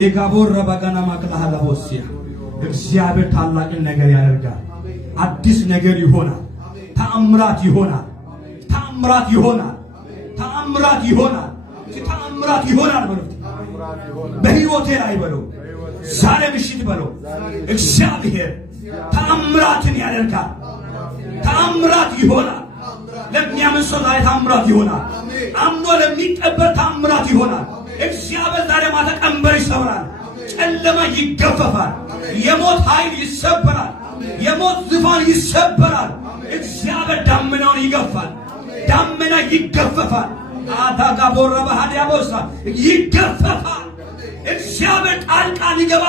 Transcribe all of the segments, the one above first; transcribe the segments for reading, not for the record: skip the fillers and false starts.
የጋቦር ረባጋና ማክላህ ለሆሲያ እግዚአብሔር ታላቅ ነገር ያደርጋል። አዲስ ነገር ይሆናል። ተአምራት ይሆናል። ተአምራት ይሆናል። ተአምራት ይሆናል። ተአምራት ይሆናል በሉ። በህይወቴ ላይ በሉ። ዛሬ ምሽት በሉ። እግዚአብሔር ተአምራትን ያደርጋል። ተአምራት ይሆናል። ለሚያምን ሰው ዛሬ ተአምራት ይሆናል። አምኖ ለሚቀበል ተአምራት ይሆናል። እግዚአብሔር ዛሬ ማታ ቀንበር ይሰብራል። ጨለማ ይገፈፋል። የሞት ኃይል ይሰበራል። የሞት ዙፋን ይሰበራል። እግዚአብሔር ዳመናውን ይገፋል። ዳመና ይገፈፋል። አታጋ ቦረባ ሀዲያቦሳ ይገፈፋል። እግዚአብሔር ጣልቃ ሊገባ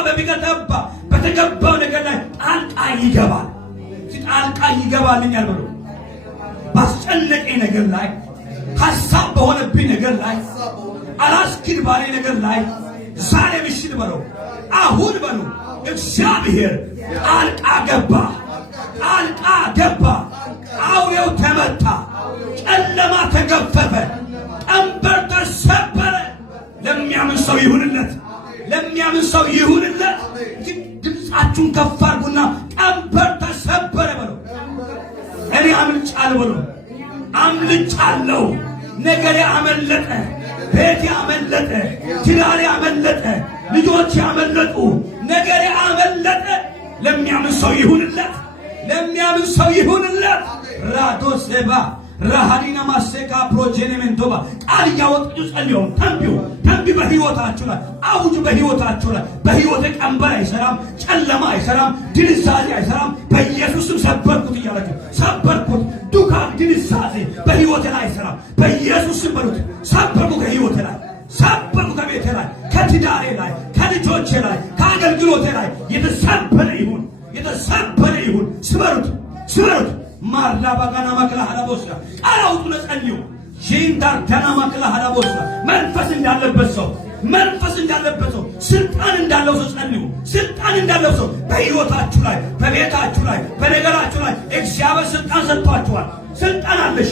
በተገባው ነገር ላይ ጣልቃ ይገባል። ጣልቃ ይገባልኛል ብሎ ባስጨነቀኝ ነገር ላይ ሐሳብ በሆነብኝ ነገር ላይ አላስኪድ ባለ ነገር ላይ ዛሬ ምሽት በለው አሁን በሉ እግዚአብሔር ጣልቃ ገባ። ጣልቃ ገባ። አውሬው ተመታ። ጨለማ ተገፈፈ። ቀንበር ተሰበረ። ለሚያምን ሰው ይሁንለት። ለሚያምን ሰው ይሁንለት። ድምፃችሁን ከፍ አድርጉና ቀንበር ተሰበረ በሉ። እኔ አምልጫለሁ በሉ። አምልጫለሁ። ነገሬ አመለጠ። ቤቴ አመለጠ። ትዳሬ አመለጠ። ልጆቼ አመለጡ። ነገሬ አመለጠ። ለሚያምን ሰው ይሁንለት። ለሚያምን ሰው ይሁንለት። ራዶ ሴባ ራሃዲና ማሴካ ፕሮጀኔሜንቶባ ቃል እያወጡ ጸልዩ። ተንቢው በህይወታችሁ ላይ አውጁ። በህይወታችሁ ላይ በህይወቴ ቀንበር አይሰራም። ጨለማ አይሰራም። ድንዛዜ አይሰራም። በኢየሱስም ሰበርኩት እያላችሁ ሰበርኩት። ዱካን ድንዛዜ በህይወቴ ላይ አይሰራም። በኢየሱስም በሉት ሰበርኩ። ከህይወቴ ላይ ሰበርኩ። ከቤቴ ላይ ከትዳሬ ላይ ከልጆቼ ላይ ከአገልግሎቴ ላይ የተሰበረ ይሁን። የተሰበረ ይሁን። ስበሩት። ስበሩት። ማርላ ባጋና ማክላ ሐላቦሳ አራውጡ ለጸልዩ ጂንዳር ደና ማክላ ሐላቦሳ መንፈስ እንዳለበት ሰው መንፈስ እንዳለበት ሰው ስልጣን እንዳለው ሰው ጸልዩ። ስልጣን እንዳለው ሰው በህይወታችሁ ላይ በቤታችሁ ላይ በነገራችሁ ላይ እግዚአብሔር ስልጣን ሰጥቷችኋል። ስልጣን አለሽ።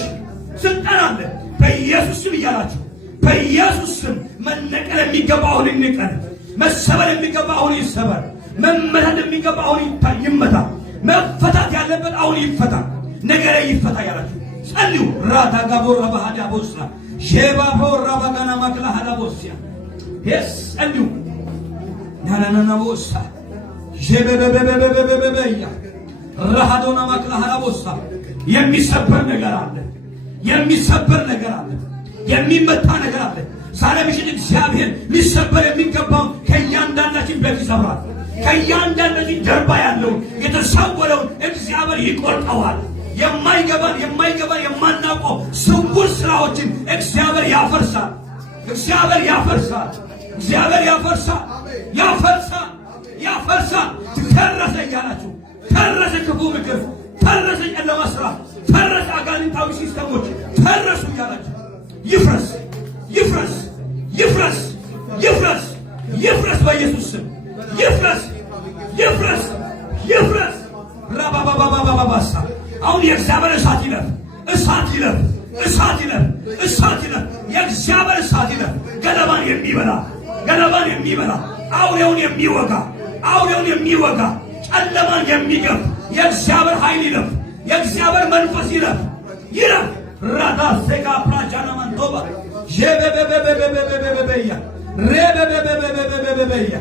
ስልጣን አለ። በኢየሱስ ስም እያላችሁ በኢየሱስ ስም መነቀል የሚገባው አሁን ይነቀል። መሰበር የሚገባው አሁን ይሰበር። መመታት የሚገባው አሁን ይመታ። መፈታት ያለበት አሁን ይፈታ። ነገሬ ይፈታ ያላችሁ ጸልዩ። ራታ ጋቦር ባሃዳ ቦሳ ሼባ ቦራ ባጋና ማክላ ሐላቦሲያ የስ ጸልዩ። ናናና ቦሳ ሼበበበበበበበያ ራሃዶና ማክላ ሐላቦሳ የሚሰበር ነገር አለ። የሚሰበር ነገር አለ። የሚመታ ነገር አለ። ዛሬ ምሽት እግዚአብሔር ሊሰበር የሚገባው ከእያንዳንዳችን ቤት ይሰብራል። ከእያንዳንዳችን ጀርባ ያለውን የተሰወረውን እግዚአብሔር ይቆርጠዋል። የማይገባን የማናውቀው ስውር ስራዎችን እግዚአብሔር ያፈርሳል። እግዚአብሔር ያፈርሳል። እግዚአብሔር ያፈርሳል። ያፈርሳል። ያፈርሳል። ፈረሰ እያላችሁ ፈረሰ ክፉ ምክር፣ ፈረሰ ጨለማ ስራ፣ ፈረሰ አጋንንታዊ ሲስተሞች ፈረሱ እያላችሁ ይፍረስ። ይፍረስ። ይፍረስ። ይፍረስ። ይፍረስ። በኢየሱስ ስም ይፍረስ። ይፍረስ። ይፍረስ። ራባባባባባሳ አሁን የእግዚአብሔር እሳት ይለፍ። እሳት ይለፍ። እሳት ይለፍ። እሳት ይለፍ። የእግዚአብሔር እሳት ይለፍ። ገለባን የሚበላ ገለባን የሚበላ አውሬውን የሚወጋ አውሬውን የሚወጋ ጨለማን የሚገፍ የእግዚአብሔር ኃይል ይለፍ። የእግዚአብሔር መንፈስ ይለፍ። ይለፍ። ራዳ ሴጋ ፕራጃና ማንቶባ ጄበበበበበበበበያ ሬበበበበበበበያ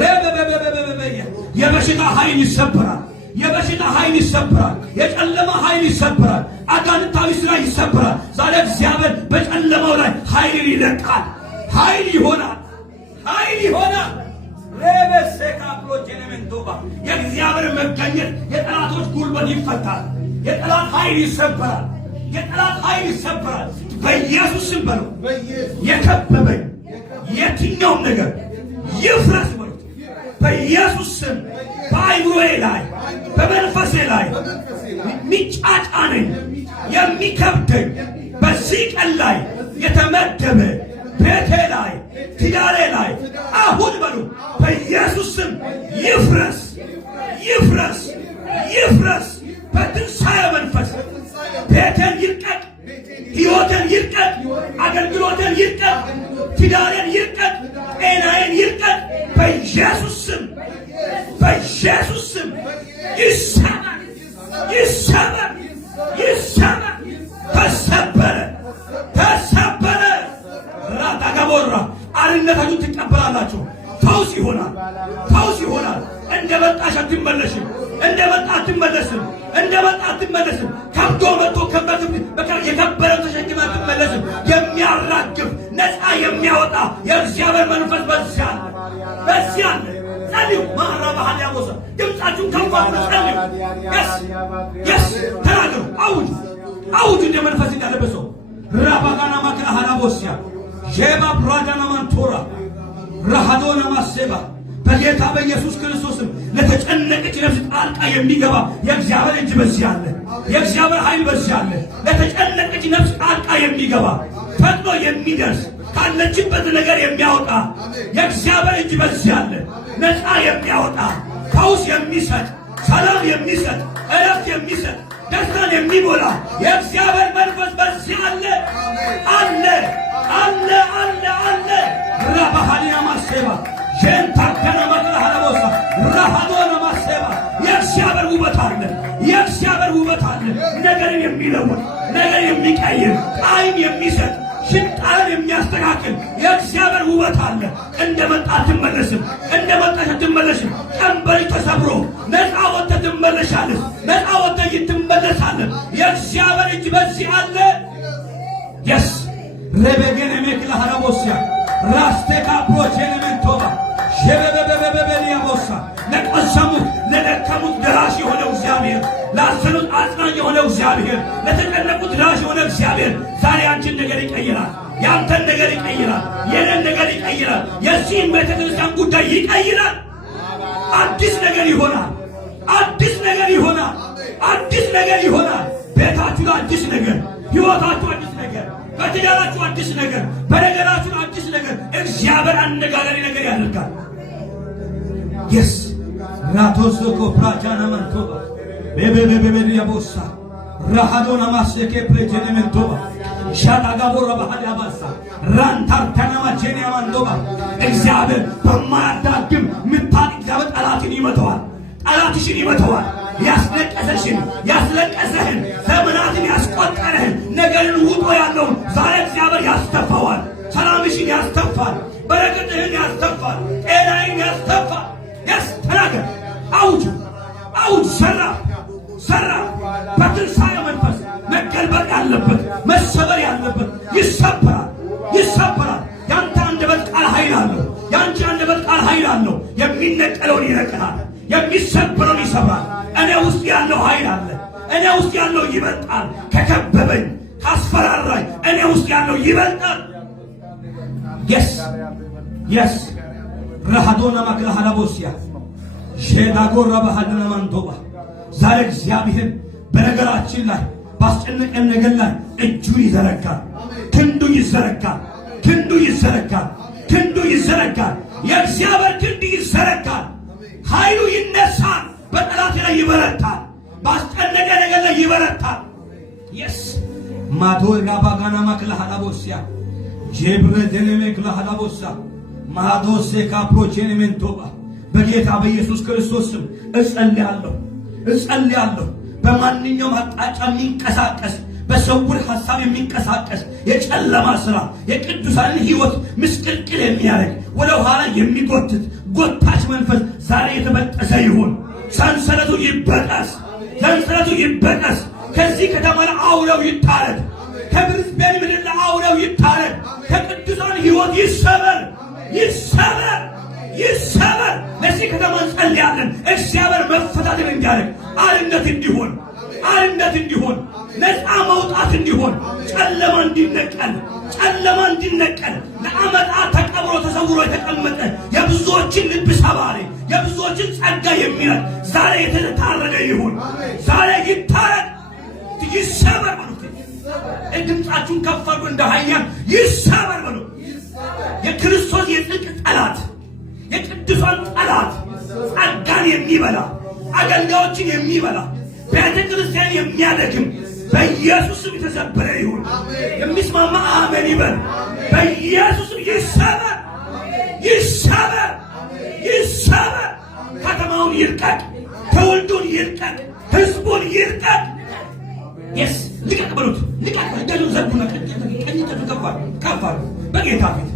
ሬበበበበበበያ የበሽታ ኃይል ይሰበራል። የበሽታ ኃይል ይሰበራል። የጨለማ ኃይል ይሰበራል። አጋንንታዊ ስራ ይሰበራል። ዛሬ እግዚአብሔር በጨለማው ላይ ኃይልን ይለቃል። ኃይል ይሆናል። ኃይል ይሆናል። ሬበሴካ ፕሮጀኔሜንቶባ የእግዚአብሔር መገኘት የጠላቶች ጉልበት ይፈታል። የጠላት ኃይል ይሰበራል። የጠላት ኃይል ይሰበራል። በኢየሱስ ስም በለው የከበበኝ የትኛውም ነገር ይፍረስ በሉት። በኢየሱስ ስም በአይምሮዬ ላይ በመንፈሴ ላይ የሚጫጫነኝ የሚከብደኝ በዚህ ቀን ላይ የተመደበ ቤቴ ላይ ትዳሬ ላይ አሁን በሉ በኢየሱስ ስም ይፍረስ። ይፍረስ። ይፍረስ። በትንሣኤ መንፈስ ቤቴን ይልቀቅ። ሕይወቴን ይልቀቅ። አገልግሎቴን ይልቀቅ። ትዳሬን ይልቀቅ። ጤናዬን ይልቀቅ። በኢየሱስ ስም በኢየሱስ ስም ይሰበር ይሰበር ይሰበር። ተሰበረ ተሰበረ። ራታጋቦራ አርነታችሁን ትቀበላላችሁ። ፈውስ ይሆናል ፈውስ ይሆናል። እንደመጣሽ አትመለሽም። እንደመጣ አትመለስም። እንደመጣ አትመለስም። ከብዶ መጥቶ የከበረ ተሸክማ አትመለስም። የሚያራግፍ ነፃ የሚያወጣ የእግዚአብሔር መንፈስ በዚያ አለ በዚያ አለ። ጸልዩ። ማራባሃን ያቦሳ ድምፃችሁን ከንኳት ጸልዩ። የስ ተናገሩ። አውጁ አውጁ። እንደ መንፈስ እንዳለበሰው ራባጋና ማክላ ሀላቦሲያ ጄባ ብራዳና ማንቶራ ረሃዶና ማሴባ በጌታ በኢየሱስ ክርስቶስም ለተጨነቀች ነፍስ ጣልቃ የሚገባ የእግዚአብሔር እጅ በዚህ አለ። የእግዚአብሔር ኃይል በዚህ አለ። ለተጨነቀች ነፍስ ጣልቃ የሚገባ ፈጥኖ የሚደርስ ካለችበት ነገር የሚያወጣ የእግዚአብሔር እጅ በዚህ አለ። ነፃ የሚያወጣ ፈውስ የሚሰጥ ሰላም የሚሰጥ እረፍት የሚሰጥ ደስታን የሚሞላ የእግዚአብሔር መንፈስ በዚህ አለ አለ አለ አለ አለ። ራባሃሊያ ማሴባ ጀንታከና ማክላሃቦሳ ራሃዶና ማሴባ የእግዚአብሔር ውበት አለ። የእግዚአብሔር ውበት አለ። ነገርን የሚለውጥ ነገር የሚቀይር ጣዕም የሚሰጥ ሽታን የሚያስተካክል የእግዚአብሔር ውበት አለ። እንደመጣ አትመለስም። እንደመጣሽ አትመለስም። ቀንበርሽ ተሰብሮ ነፃ ወጥተህ ትመለሻለሽ። ነፃ ወጥተህ ትመለሳለህ። የእግዚአብሔር እጅ በዚህ አለ። የስ ረበገነ መክላሃቦሲያ ራስቴካ ፕሮቼንመንቶባ ሸበበበበበሊያቦሳ ለቆሰሙት ለደከሙት ደራሽ የሆነው እግዚአብሔር፣ ላዘኑት አጽናኝ የሆነው እግዚአብሔር፣ ለተጨነቁት ደራሽ የሆነው እግዚአብሔር ዛሬ አንቺን ነገር ይቀይራል። ያንተን ነገር ይቀይራል። የኔን ነገር ይቀይራል። የዚህን ቤተክርስቲያን ጉዳይ ይቀይራል። አዲስ ነገር ይሆናል። አዲስ ነገር ይሆናል። አዲስ ነገር ይሆናል። ቤታችሁ አዲስ ነገር፣ ሕይወታችሁ አዲስ ነገር፣ በትዳራችሁ አዲስ ነገር፣ በነገራችሁ አዲስ ነገር እግዚአብሔር አነጋጋሪ ነገር ያደርጋል። የስ ራቶሶኮ ፕራቻና መንቶባ ቤቤቤቤቤያቦሳ ራሃዶና ማሴኬ ፕሬጀኔ መንቶባ ሻዳጋቦራ ባህል ያባሳ ራንታርተናማ ጄኒያ መንቶባ እግዚአብሔር በማያዳግም ምታቅ እግዚአብሔር ጠላትን ይመተዋል። ጠላትሽን ይመተዋል። ያስለቀሰሽን ያስለቀሰህን ዘመናትን ያስቆጠረህን ነገርን ውጦ ያለውን ዛሬ እግዚአብሔር ያስተፋዋል። ሰላምሽን ያስተፋል። በረከትህን ያስተፋል። ጤናህን ያስተፋል። ያስተናገር አውጁ አውጁ። ሰራ ሰራ። በትንሣኤ መንፈስ መገልበጥ ያለበት መሰበር ያለበት ይሰበራል። ይሰበራል። ያንተ አንደበት ቃል ኃይል አለው። ያንቺ አንደበት ቃል ኃይል አለው። የሚነቀለውን ይነቅላል። የሚሰበረውን ይሰብራል። እኔ ውስጥ ያለው ኃይል አለ። እኔ ውስጥ ያለው ይበልጣል። ከከበበኝ ካስፈራራኝ እኔ ውስጥ ያለው ይበልጣል። የስ የስ ረሃዶና ማክላሃላቦሲያ ሼዳጎራ ባህልና ማንቶባ ዛሬ እግዚአብሔር በነገራችን ላይ ባስጨነቀን ነገር ላይ እጁን ይዘረጋል። ክንዱ ይዘረጋል። ክንዱ ይዘረጋል። ክንዱ ይዘረጋል። የእግዚአብሔር ክንድ ይዘረጋል። ኃይሉ ይነሳል። በጠላት ላይ ይበረታል። ባስጨነቀ ነገር ላይ ይበረታል። የስ ማዶጋ ባጋና ማክላሃላቦሲያ ጄብረ ደነሜ ክላሃላቦሳ ማዶሴ ካፕሮቼንሜንቶባ በጌታ በኢየሱስ ክርስቶስ ስም እጸልያለሁ። በማንኛውም አቅጣጫ የሚንቀሳቀስ በሰውር ሐሳብ የሚንቀሳቀስ የጨለማ ሥራ የቅዱሳንን ሕይወት ምስቅልቅል የሚያደርግ ወደ ኋላ የሚጎትት ጎታች መንፈስ ዛሬ የተበጠሰ ይሁን። ሰንሰለቱ ይበጠስ። ሰንሰለቱ ይበጠስ። ከዚህ ከተማ አውሬው ይታረድ። ከብሪዝቤን ምድር አውሬው ይታረድ። ከቅዱሳን ሕይወት ይሰበር ይሰበር ይሰበር። ለዚህ ከተማ እንጸልያለን። እግዚአብሔር መፈታትን እንዲያደርግ አርነት እንዲሆን አርነት እንዲሆን ነፃ መውጣት እንዲሆን ጨለማ እንዲነቀል ለዓመታት ተቀብሮ ተሰውሮ የተቀመጠ የብዙዎችን ልብ ሰባሪ የብዙዎችን ጸጋ የሚረድ ዛሬ የተታረደ ይሁን። ዛሬ ይታረድ ይሰበር በሉት። ድምፃችሁን ከፍ አድርጉ። እንደ ኃያል ይሰበር በሉት። የክርስቶስ የጽድቅ ጠላት የቅዱሳን ጠላት ጸጋን የሚበላ አገልጋዮችን የሚበላ ቤተ ክርስቲያን የሚያደክም በኢየሱስም የተሰበረ ይሁን። የሚስማማ አሜን ይበል። በኢየሱስም ይሰበር ይሰበር ይሰበር። ከተማውን ይልቀቅ፣ ትውልዱን ይልቀቅ፣ ህዝቡን ይልቀቅ። የስ ልቀቅ በሉት፣ ልቀቅ። እጃችሁን ዘርጉና ቀኝ እጃችሁን ከፍ አድርጉ። በጌታ ፊት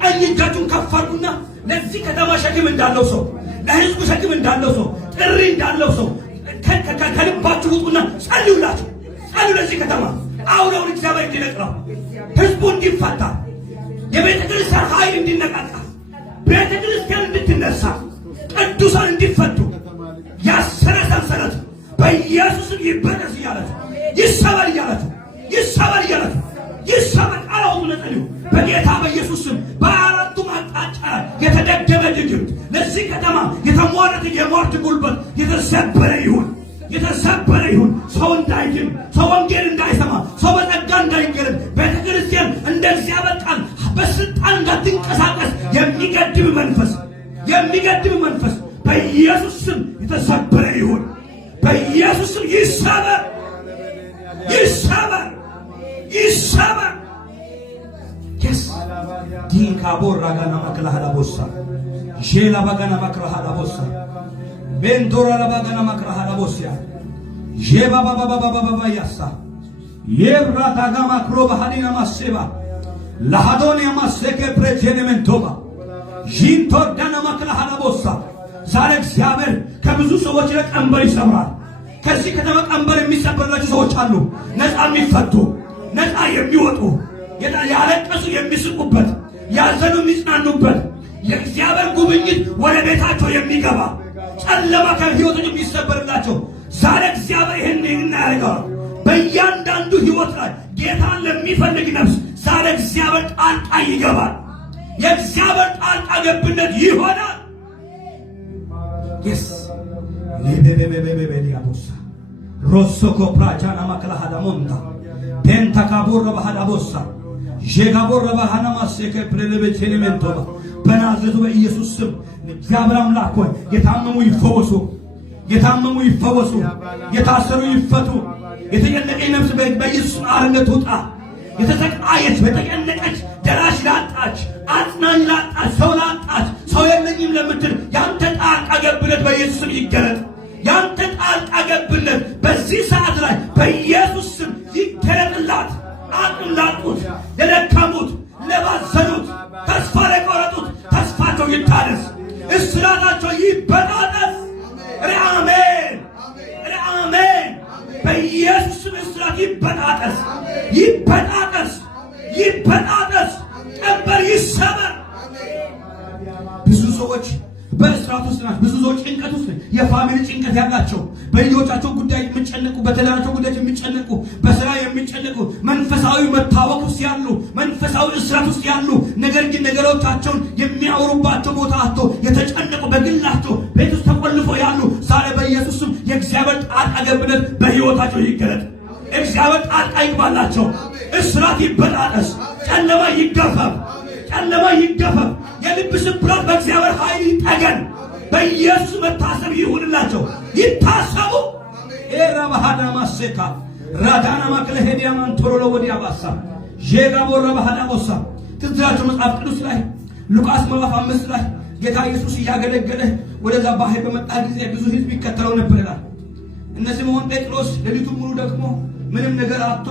ቀኝ እጃችሁን ከፍ አድርጉና ለዚህ ከተማ ሸክም እንዳለው ሰው፣ ለህዝቡ ሸክም እንዳለው ሰው፣ ጥሪ እንዳለው ሰው ከልባችሁ ውጡና ጸልዩላችሁ። ጸልዩ ለዚህ ከተማ አውሬውን እግዚአብሔር እንዲነቅለው፣ ህዝቡ እንዲፈታ፣ የቤተ ክርስቲያን ኃይል እንዲነቃቃ፣ ቤተ ክርስቲያን እንድትነሳ፣ ቅዱሳን እንዲፈቱ፣ ያሰረ ሰንሰለት በኢየሱስም ይበጠስ እያላችሁ ይሰበር እያላችሁ ይሰበር እያላችሁ ይሰበር። ቃላው ለጸልዩ በጌታ በኢየሱስ ስም። በአራቱም አቅጣጫ የተደገመ ድግምት ለዚህ ከተማ የተሟረተ የሟርት ጉልበት የተሰበረ ይሁን፣ የተሰበረ ይሁን። ሰው እንዳይድን፣ ሰው ወንጌል እንዳይሰማ፣ ሰው በጸጋ እንዳይገለጥ፣ ቤተ ክርስቲያን እንደ እግዚአብሔር ቃል በስልጣን እንዳትንቀሳቀስ የሚገድብ መንፈስ በኢየሱስ ስም የተሰበረ ይሁን። በኢየሱስ ስም ይሰበር፣ ይሰበር፣ ይሰበር። yes ዲንካ ቦራጋና ማክላሃላ ቦሳ ሼላ ባጋና ማክራሃላ ቦሳ ቤንዶራ ባጋና ማክራሃላ ቦሲያ ጄባባባባባባ ያሳ የብራታ ጋማ ክሮባ ሀዲና ማሴባ ለሃዶኒያ ማሴከ ፕሬጀነመንቶባ ጂንቶርዳና ማክላሃላ ቦሳ። ዛሬ እግዚአብሔር ከብዙ ሰዎች ላይ ቀንበር ይሰብራል። ከዚህ ከተማ ቀንበር የሚሰበርላቸው ሰዎች አሉ። ነፃ የሚፈቱ፣ ነፃ የሚወጡ፣ ያለቀሱ የሚስቁበት፣ ያዘኑ የሚጽናኑበት፣ የእግዚአብሔር ጉብኝት ወደ ቤታቸው የሚገባ፣ ጨለማ ከህይወት የሚሰበርላቸው ዛሬ እግዚአብሔር ይህን ያደርጋል። በእያንዳንዱ ህይወት ላይ ጌታን ለሚፈልግ ነፍስ ዛሬ እግዚአብሔር ጣልቃ ይገባል። የእግዚአብሔር ጣልቃ ገብነት ይሆናል። yes lebebebebebebeabosa rossoko prajana maklahada monta pentakabura bahada bossa jegabura bahana maseke prelebechelemento በናዝሬቱ በኢየሱስ ስም እግዚአብሔር አምላክ ሆይ የታመሙ ይፈወሱ፣ የታመሙ ይፈወሱ፣ የታሰሩ ይፈቱ። የተጨነቀች ነፍስ በኢየሱስ አርነት ውጣ። የተሰቃየች በተጨነቀች ደራሽ ላጣች፣ አጽናኝ ላጣች፣ ሰው ላጣች፣ ሰው የለኝም ለምትል ያንተ ጣልቃ ገብነት በኢየሱስ ስም ይገለጥ። ያንተ ጣልቃ ገብነት በዚህ ሰዓት ላይ በኢየሱስ ስም ይገለጥላት። አቅም ላጡት፣ ለደከሙት፣ ለባዘኑት፣ ተስፋ ለቆረጡት ተስፋቸው ይታደስ፣ እስራታቸው ይበጣጠስ። አሜን፣ አሜን። በኢየሱስ ስም እስራት ይበጣጠስ፣ ይበጣጠስ፣ ይበጣጠስ። ቀንበር ይሰበር። ብዙ ሰዎች በእስራት ውስጥ ናቸው። ብዙ ሰዎች ጭንቀት ውስጥ፣ የፋሚሊ ጭንቀት ያላቸው፣ በልጆቻቸው ጉዳይ የሚጨነቁ፣ በተለያዩ ጉዳዮች የሚጨነቁ፣ በስራ የሚጨነቁ፣ መንፈሳዊ መታወክ ውስጥ ያሉ፣ መንፈሳዊ እስራት ውስጥ ያሉ፣ ነገር ግን ነገሮቻቸውን የሚያወሩባቸው ቦታ አጥቶ የተጨነቁ፣ በግላቸው ቤት ውስጥ ተቆልፎ ያሉ ዛሬ በኢየሱስ ስም የእግዚአብሔር ጣልቃ ገብነት በሕይወታቸው ይገለጥ። እግዚአብሔር ጣልቃ ይግባላቸው። እስራት ይበጣጠስ፣ ጨለማ ይገፈፍ፣ ጨለማ ይገፈፍ። የልብ ስብራት በእግዚአብሔር ኃይል ይጠገን። በኢየሱስ መታሰብ ይሁንላቸው፣ ይታሰቡ። ኤራ ባህዳ ማሴካ ራዳና ማክለ ሄዲያማን ቶሮሎ ወዲያ ባሳ ጄጋቦ ረባሃዳ ቦሳ። ትዝራችሁ መጽሐፍ ቅዱስ ላይ ሉቃስ ምዕራፍ 5 ላይ ጌታ ኢየሱስ እያገለገለ ወደዛ ባህር በመጣ ጊዜ ብዙ ሕዝብ ይከተለው ነበር ይላል። እነ ስምዖን ጴጥሮስ ሌሊቱን ሙሉ ደግሞ ምንም ነገር አጥቶ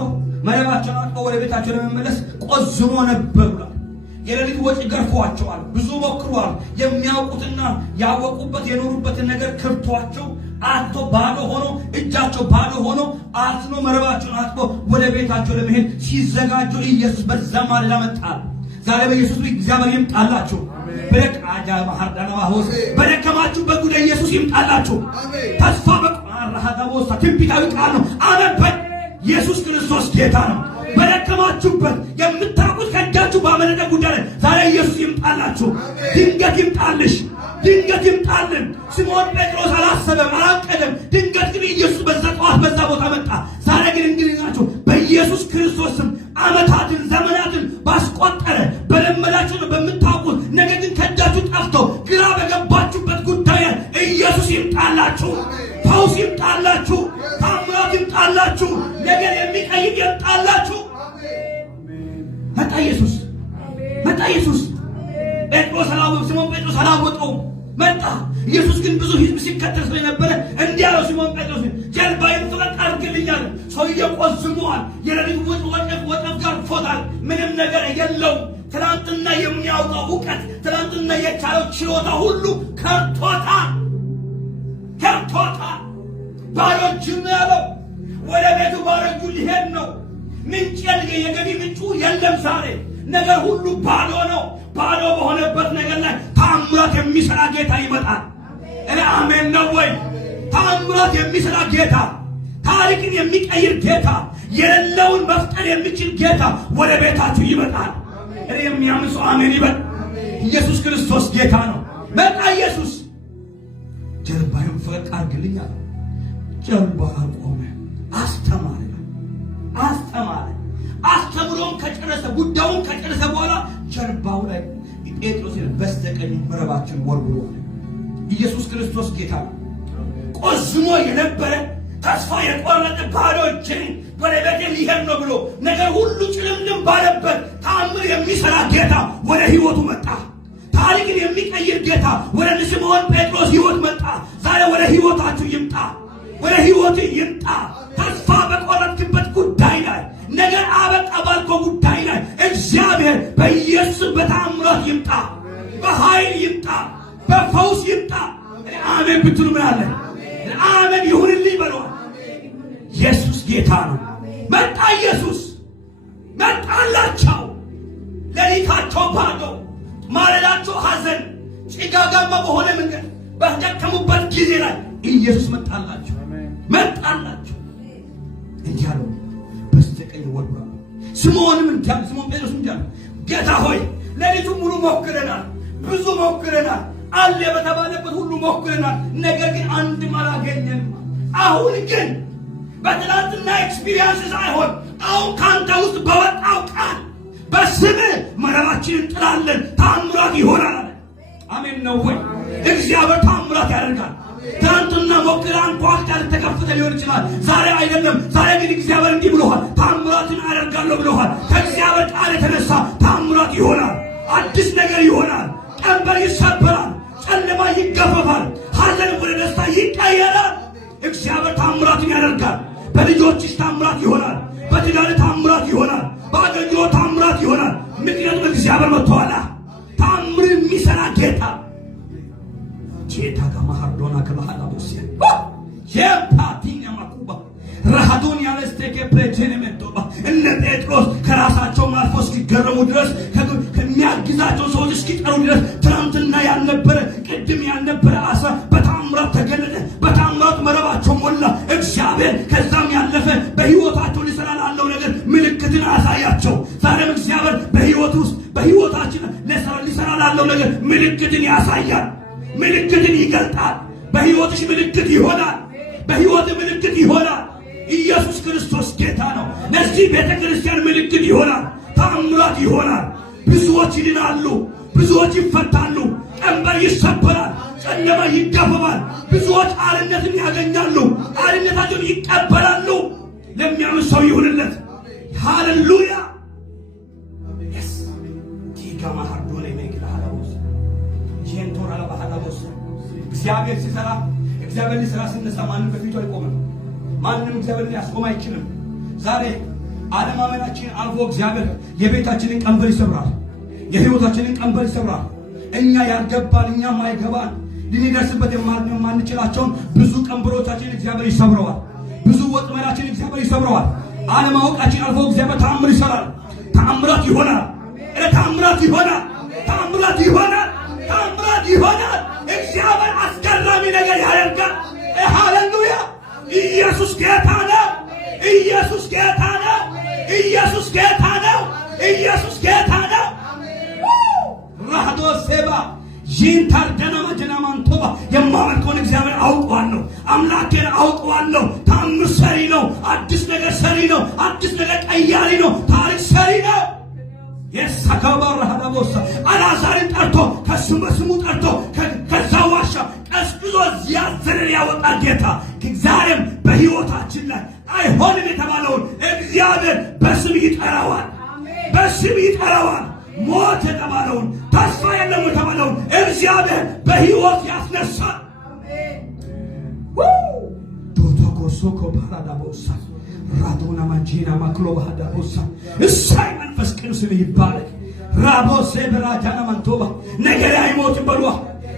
መረባቸውን አጥቶ ወደ ቤታቸው ለመመለስ ቆዝሞ ነበር ይላል። የሌሊት ወጪ ገርፏቸዋል። ብዙ ሞክሯል። የሚያውቁትና ያወቁበት የኖሩበትን ነገር ከርቷቸው አጥቶ ባዶ ሆኖ እጃቸው ባዶ ሆኖ አጥኖ መረባቸውን አጥቶ ወደ ቤታቸው ለመሄድ ሲዘጋጁ ኢየሱስ በዛ ማለዳ መጣ። ዛሬ በኢየሱስ እግዚአብሔር ይምጣላችሁ። በረቃጃ ማህርዳና ማሆስ በደከማችሁበት ጉዳይ ኢየሱስ ይምጣላችሁ። ተስፋ በቃራሃዳቦስ ትንቢታዊ ቃል ነው። አሜን። ኢየሱስ ክርስቶስ ጌታ ነው። በደከማችሁበት የምታውቁት ከእጃችሁ ባመለጠ ጉዳይ ዛሬ ኢየሱስ ይምጣላችሁ። ድንገት ይምጣልሽ፣ ድንገት ይምጣልን። ስምዖን ጴጥሮስ አላሰበም፣ አላቀደም። ድንገት ግን ኢየሱስ በዛ ጠዋት በዛ ቦታ መጣ። ዛሬ ግን እንግዲህ ናችሁ በኢየሱስ ክርስቶስም ዓመታትን ዘመናትን ባስቆጠረ በለመዳችሁ ነው በምታውቁት ነገር ግን ከእጃችሁ ጠፍቶ ግራ በገባችሁበት ጉዳይ ኢየሱስ ይምጣላችሁ። ፈውስ ይምጣላችሁ፣ ታምራት ይምጣላችሁ፣ ነገር የሚቀይር ይምጣላችሁ። መጣ ኢየሱስ፣ መጣ ኢየሱስ። ጴጥሮስ አላወቀም፣ ስምዖን ጴጥሮስ ጴጥሮስ አላወቀውም። መጣ። ኢየሱስ ግን ብዙ ሕዝብ ሲከተል ስለነበረ እንዲህ አለው ሲሞን ጴጥሮስ ጀልባዬን ፍቀቅ አድርግልኛል። ሰውዬው ቆዝሟል። የሌሊት ወጨፍ ጋር ፎታል። ምንም ነገር የለውም። ትናንትና የሚያውቀው እውቀት፣ ትናንትና የቻለው ችሎታ ሁሉ ከርቶታል። ባዶ እጁን ነው ያለው። ወደ ቤቱ ባዶ እጁን ሊሄድ ነው። የገቢ ምንጩ የለም። ዛሬ ነገር ሁሉ ባዶ ነው። ባዶ በሆነበት ነገር ላይ ተአምራት የሚሰራ ጌታ ይመጣል። እኔ አሜን ነው ወይ? ተአምራት የሚሰራ ጌታ፣ ታሪክን የሚቀይር ጌታ፣ የሌለውን መፍጠር የሚችል ጌታ ወደ ቤታችሁ ይመጣል። እኔ የሚያምን ሰው አሜን ይበል። ኢየሱስ ክርስቶስ ጌታ ነው። መጣ ኢየሱስ። ጀርባዬን ፈቀቅ አድርግልኝ አለ። ጀርባ አቆመ። አስተምሮም ከጨረሰ ጉዳዩን ከጨረሰ በኋላ ጀርባው ላይ ጴጥሮስን በስተቀኝ መረባችን ወርውሯል። ኢየሱስ ክርስቶስ ጌታ ነው። ቆዝሞ የነበረ ተስፋ የቆረጠ ባዶ እጅን ወደ ቤቴ ሊሄድ ነው ብሎ ነገር ሁሉ ጭልምልም ባለበት ተአምር የሚሰራ ጌታ ወደ ሕይወቱ መጣ። ታሪክን የሚቀይር ጌታ ወደ ስምዖን ጴጥሮስ ሕይወት መጣ። ዛሬ ወደ ሕይወታችሁ ይምጣ። ወደ ሕይወት ይምጣ። ተስፋ በቆረጥክበት ጉዳይ ላይ ነገር አበቃ ባልከው ጉዳይ ላይ እግዚአብሔር በኢየሱስ በተአምራት ይምጣ፣ በኃይል ይምጣ፣ በፈውስ ይምጣ። አሜን ብትሉ ምን አለ? አሜን ይሁንልኝ በለዋል። ኢየሱስ ጌታ ነው። መጣ ኢየሱስ። መጣላቸው። ሌሊታቸው ባዶ፣ ማለዳቸው ሐዘን፣ ጭጋጋማ በሆነ መንገድ በደከሙበት ጊዜ ላይ ኢየሱስ መጣላቸው። እንዲህ አለው በስተቀኝ ወርውራ። ስምዖንም እንዲያለ ስምዖን ጴጥሮስ እንዲያለ ጌታ ሆይ ሌሊቱን ሙሉ ሞክረናል፣ ብዙ ሞክረናል፣ አለ በተባለበት ሁሉ ሞክረናል፣ ነገር ግን አንድም አላገኘንም። አሁን ግን በትናንትና ኤክስፒሪየንስ ሳይሆን አሁን ካንተ ውስጥ በወጣው ቃል በስምህ መረባችንን እንጥላለን፣ ተአምራት ይሆናል አለ። አሜን ነው ወይ? እግዚአብሔር ተአምራት ያደርጋል። ትናንትና ሞክረህ አንኳኩተህ ያልተከፈተ ሊሆን ይችላል። ዛሬ አይደለም። ዛሬ ግን እግዚአብሔር እንዲህ ብሎሃል፣ ተአምራትን አደርጋለሁ ብሎሃል። ከእግዚአብሔር ቃል የተነሳ ተአምራት ይሆናል። አዲስ ነገር ይሆናል። ቀንበር ይሰበራል። ጨለማ ይገፈፋል። ሐዘን ወደ ደስታ ይቀየራል። እግዚአብሔር ተአምራትን ያደርጋል። በልጆችሽ ተአምራት ይሆናል። በትዳር ተአምራት ይሆናል። በአገልግሎት ተአምራት ይሆናል። ምክንያቱም እግዚአብሔር መጥቷል። ተአምር የሚሰራ ጌታ ጌታ ከማሃዶና ከባህላ ቦሲያ የፓቲኛ ማኩባ ረሃዶን ያለስቴኬ ፕሬጀን መጥቶባ እነ ጴጥሮስ ከራሳቸው ማልፎ እስኪገረሙ ድረስ ከሚያግዛቸው ሰዎች እስኪጠሩ ድረስ ትናንትና ያልነበረ ቅድም ያልነበረ አሳ በተአምራት ተገለጠ። በተአምራት መረባቸው ሞላ። እግዚአብሔር ከዛም ያለፈ በሕይወታቸው ሊሰራ ላለው ነገር ምልክትን አሳያቸው። ዛሬም እግዚአብሔር በሕይወት ውስጥ በሕይወታችን ሊሰራ ላለው ነገር ምልክትን ያሳያል። ምልክትን ይገልጣል። በሕይወትሽ ምልክት ይሆናል። በሕይወት ምልክት ይሆናል። ኢየሱስ ክርስቶስ ጌታ ነው። ለዚህ ቤተ ክርስቲያን ምልክት ይሆናል። ተአምራት ይሆናል። ብዙዎች ይድናሉ። ብዙዎች ይፈታሉ። ቀንበር ይሰበራል። ጨለማ ይገፈፋል። ብዙዎች አርነትን ያገኛሉ። አርነታቸውን ይቀበላሉ። ለሚያምን ሰው ይሁንለት። ሃሌሉያ እግዚአብሔር ሲሰራ እግዚአብሔር ሊሰራ ሲነሳ ማንም በፊቱ አይቆምም። ማንም እግዚአብሔር ሊያስቆም አይችልም። ዛሬ አለማመናችን አልፎ እግዚአብሔር የቤታችንን ቀንበር ይሰብራል። የሕይወታችንን ቀንበር ይሰብራል። እኛ ያልገባን እኛ ማይገባን ልንደርስበት የማንችላቸውን ብዙ ቀንበሮቻችን እግዚአብሔር ይሰብረዋል። ብዙ ወጥመዳችን እግዚአብሔር ይሰብረዋል። አለማወቃችን አልፎ እግዚአብሔር ተአምር ይሰራል። ተአምራት ይሆናል። ተአምራት ይሆናል። ተአምራት ይሆናል። ተአምራት ይሆናል። እግዚአብሔር አስገራሚ ነገር ያደርጋል። ሃሌሉያ! ኢየሱስ ጌታ ነው። ኢየሱስ ጌታ ነው። ኢየሱስ ጌታ ነው። ኢየሱስ ጌታ ነው። ራዶ ሴባ ጂንታርደና ማጀናማንቶባ የማመልከውን እግዚአብሔር አውቀዋለሁ። አምላኬን አውቀዋለሁ። ተአምር ሰሪ ነው። አዲስ ነገር ሰሪ ነው። አዲስ ነገር ቀያሪ ነው። ታሪክ ሰሪ ነው። የሳካባራ ሀዳቦሳ አልዓዛርን ጠርቶ በስሙ ጠርቶ ከዛ ዋሻ ቀስቅዞ ያዘንን ያወጣ ጌታ ዛሬም በሕይወታችን ላይ አይሆንም የተባለውን እግዚአብሔር በስም ይጠራዋል። በስም ይጠራዋል። ሞት የተባለውን ተስፋ የለም የተባለውን እግዚአብሔር በሕይወት ያስነሳል። ዶቶኮሶኮ ፓራዳቦሳ ራዶና ማጂና ማክሎባዳቦሳ እሳይ መንፈስ ቅዱስ ይባረክ። ራቦሴ በራጃና ማንቶባ ነገር አይሞትም በሏ።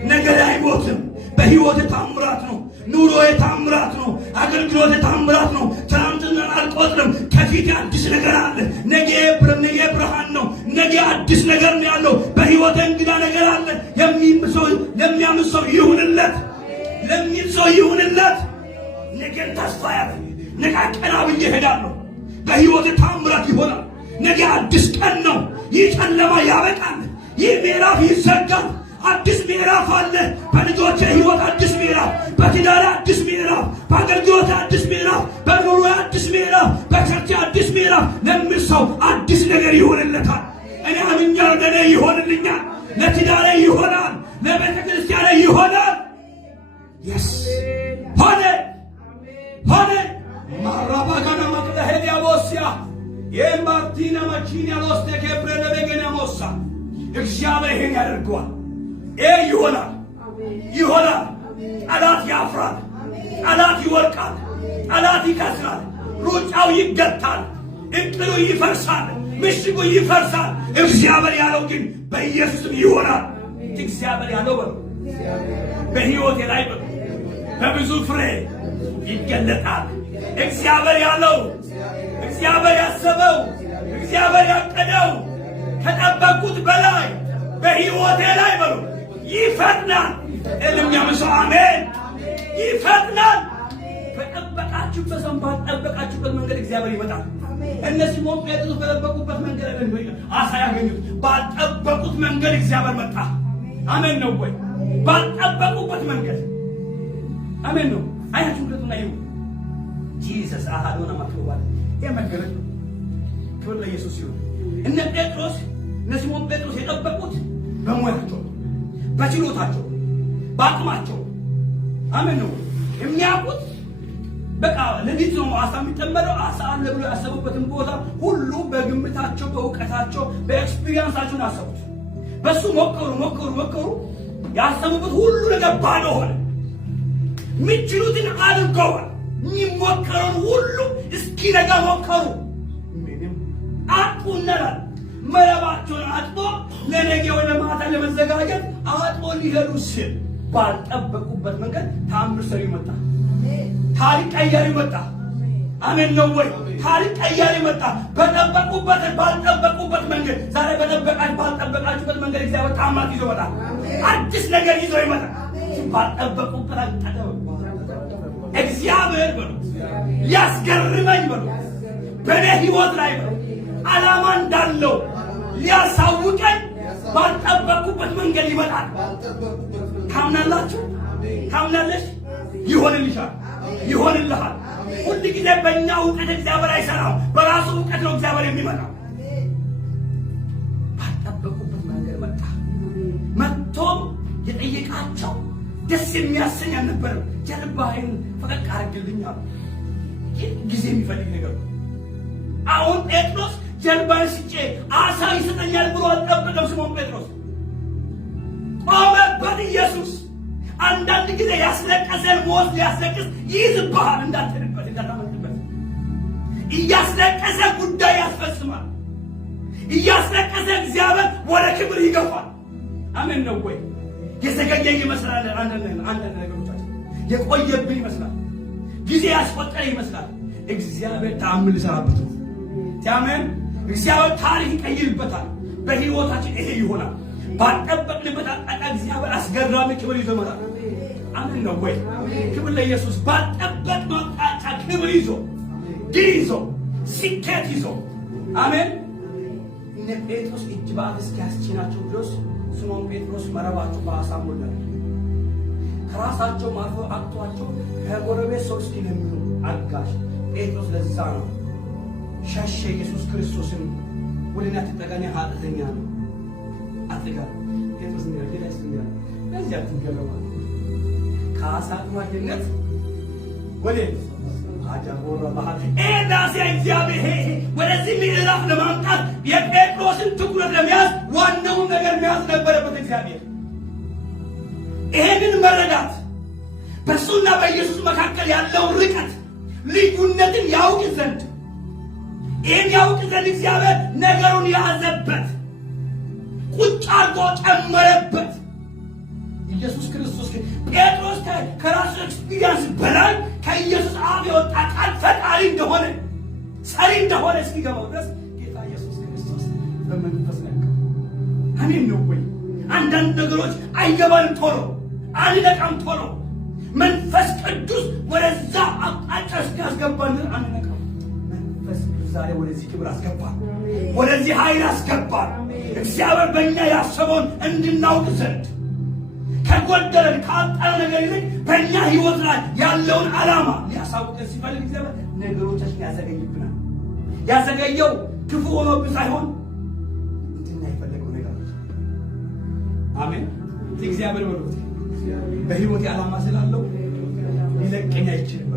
ነገር አይሞትም። በሕይወት ታምራት ነው። ኑሮ ታምራት ነው። አገልግሎት ታምራት ነው። ትናንትና አልቆጥርም። ከፊት አዲስ ነገር አለ። ነገ ብርሃን ነው። ነገ አዲስ ነገር ነው ያለው። በሕይወት እንግዳ ነገር አለ። ለሚያምን ሰው ይሁንለት። ለሚል ሰው ይሁንለት። ነገን ተስፋ ያለ ነገ ቀና ብዬ እሄዳለሁ። በሕይወት ታምራት ይሆናል። ነገ አዲስ ቀን ነው። ይህ ጨለማ ያበቃል። ይህ ምዕራፍ ይዘጋል። አዲስ ምዕራፍ አለ። በልጆቼ ሕይወት አዲስ ምዕራፍ፣ በትዳሬ አዲስ ምዕራፍ፣ በአገልግሎት አዲስ ምዕራፍ፣ በኑሮ አዲስ ምዕራፍ፣ በቸርች አዲስ ምዕራፍ ለሚል ሰው አዲስ ነገር ይሆንለታል። እኔ አምኛለሁ። ለእኔ ይሆንልኛል። ለትዳሬ ይሆናል። ለቤተ ክርስቲያኔ ይሆናል። የስ ሆነ ሆነ። ማራባጋና ማቅለሄሊያ ቦሲያ የማርቲና ማቺኒያ ሎስቴ ከብረነ በገና ሞሳ እግዚአብሔር ይሄን ያደርገዋል። ይሆናል ይሆናል። ጠላት ያፍራል። ጠላት ይወርቃል። ጠላት ይከስራል። ሩጫው ይገታል። እንቅሉ ይፈርሳል። ምሽጉ ይፈርሳል። እግዚአብሔር ያለው ግን በኢየሱስም ይሆናል። እግዚአብሔር ያለው በሕይወቴ ላይ በብዙ ፍሬ ይገለጣል። እግዚአብሔር ያለው፣ እግዚአብሔር ያሰበው፣ እግዚአብሔር ያቀደው ከጠበቁት በላይ በሕይወቴ ላይ በሉ ይፈጥናል። ለሚያምሰው አሜን። ይፈጥናል። በጠበቃችሁበት ሰው ባልጠበቃችሁበት መንገድ እግዚአብሔር ይመጣል። እነዚህ ሞት ጴጥሮስ በጠበቁበት መንገድ አሳ ያገኙት፣ ባልጠበቁት መንገድ እግዚአብሔር መጣ። አሜን ነው ወይ? ባልጠበቁበት መንገድ አሜን ነው። አያችሁ ሁለቱና ይሁ ጂሰስ አሃዶና ማክሮባል የመገረድ ነው። ክብር ለኢየሱስ ይሁን። እነ ጴጥሮስ እነ ሲሞን ጴጥሮስ የጠበቁት በሙያቸው፣ በችሎታቸው፣ በአቅማቸው አሜን ነው። የሚያውቁት በቃ ለሊት ነው አሳ የሚጠመደው። አሳ አለ ብሎ ያሰቡበትን ቦታ ሁሉ በግምታቸው፣ በእውቀታቸው፣ በኤክስፒሪየንሳቸው አሰቡት። በሱ ሞከሩ። ያሰቡበት ሁሉ ነገር ባዶ ሆነ። የሚችሉትን አድርገዋል። የሚሞከረውን ሁሉ እስኪነጋ ሞከሩ። ምንም አጡነናል። መረባቸውን አጥቦ ለነገ ወደ ማታ ለመዘጋጀት አጥቦ ሊሄዱ ሲል ባልጠበቁበት መንገድ ተአምር ሰሪ መጣ። ታሪክ ቀያሪ መጣ። አሜን ነው ወይ? ታሪክ ቀያሪ መጣ። በጠበቁበት ባልጠበቁበት መንገድ ዛሬ ባልጠበቃችሁበት መንገድ እግዚአብሔር ተአምራት ይዞ ይመጣል። አዲስ ነገር ይዞ ይመጣል። ባልጠበቁበት አልጠበቁ እግዚአብሔር በሉ ሊያስገርመኝ በሉ በእኔ ሕይወት ላይ በሉ ዓላማ እንዳለው ሊያሳውቀኝ ባልጠበቁበት መንገድ ይመጣል። ታምናላችሁ? ታምናለሽ? ይሆንልሻል፣ ይሆንልሃል። ሁል ጊዜ በእኛ እውቀት እግዚአብሔር አይሰራም። በራሱ እውቀት ነው እግዚአብሔር የሚመጣው። ባልጠበቁበት መንገድ መጣ። መጥቶም የጠየቃቸው ደስ የሚያሰኝ አልነበረም። ጀርባዬን ፈቀቅ አድርግልኝ አሉ። ይህ ጊዜ የሚፈልግ ነገር ነው። አሁን ጴጥሮስ ጀርባዬን ስጬ አሳ ይሰጠኛል ብሎ አልጠበቀም። ስምዖን ጴጥሮስ ቆመበት። ኢየሱስ አንዳንድ ጊዜ ያስለቀሰን ሞት ሊያስለቅስ ይይዝብሃል። እንዳትሄድበት፣ እንዳታመልጥበት። እያስለቀሰ ጉዳይ ያስፈጽማል። እያስለቀሰ እግዚአብሔር ወደ ክብር ይገፋል። አሜን ነው ወይ? የዘገየ ይመስላል። አንዳንድ ነገሮቻችን የቆየብን ይመስላል። ጊዜ ያስቆጠረ ይመስላል። እግዚአብሔር ተአምር ሊሰራበት ነው። አሜን። እግዚአብሔር ታሪክ ይቀይርበታል። በሕይወታችን ይሄ ይሆናል። ባልጠበቅንበት አቅጣጫ እግዚአብሔር አስገራሚ ክብር ይዞ ይመጣል። አሜን ነው ወይ? ክብር ለኢየሱስ። ባልጠበቅነው አቅጣጫ ክብር ይዞ፣ ድል ይዞ፣ ስኬት ይዞ አሜን። እነ ጴጥሮስ እጅ በአፍ እስኪያስጭናቸው ድረስ ስምዖን ጴጥሮስ መረባቸው በአሳ ሞላ። ከራሳቸው ማርፎ አቅቷቸው ከጎረቤት ሰው እስኪለምኑ አጋሽ ጴጥሮስ ለዛ ነው ሸሸ። ኢየሱስ ክርስቶስን ወደ እኔ አትጠጋኝ፣ ኃጢአተኛ ነው አትጋ ጴጥሮስ ነው ያስተኛል። ለዚህ አትገረማ ከአሳ አጥማጅነት ወደ ዳሴ እግዚአብሔር ወደዚህ ምዕራፍ ለማምጣት የጴጥሮስን ትኩረት ለመያዝ ዋናውን ነገር መያዝ ነበረበት እግዚአብሔር። ይሄንን መረዳት በእሱና በኢየሱስ መካከል ያለውን ርቀት ልዩነትን ያውቅ ዘንድ ይህን ያውቅ ዘንድ እግዚአብሔር ነገሩን ያዘበት፣ ቁጭ አድርጎ ጨመረበት። ኢየሱስ ክርስቶስ ግን ጴጥሮስ ከራሱ ኤክስፒሪየንስ በላይ ከኢየሱስ አፍ የወጣ ቃል ፈጣሪ እንደሆነ ሰሪ እንደሆነ እስኪገባው ድረስ ጌታ ኢየሱስ ክርስቶስ በመንፈስ ነካ። አሜን ነው ወይ? አንዳንድ ነገሮች አይገባንም ቶሎ፣ አንነቃም ቶሎ። መንፈስ ቅዱስ ወደዛ አቅጣጫ እስኪያስገባን አንነቃም። መንፈስ ቅዱስ ዛሬ ወደዚህ ክብር አስገባል፣ ወደዚህ ኃይል አስገባል። እግዚአብሔር በእኛ ያሰበውን እንድናውቅ ዘንድ ከጎደለን ካጣነው ነገር ይልቅ በእኛ ሕይወት ላይ ያለውን ዓላማ ሊያሳውቀን ሲፈልግ እግዚአብሔር ነገሮቻችን ያዘገይብናል። ያዘገየው ክፉ ሆኖብን ሳይሆን እንድናይ የፈለገው ነገሮች። አሜን። እግዚአብሔር በሉት በሕይወቴ ዓላማ ስላለው ሊለቀኝ አይችልም፣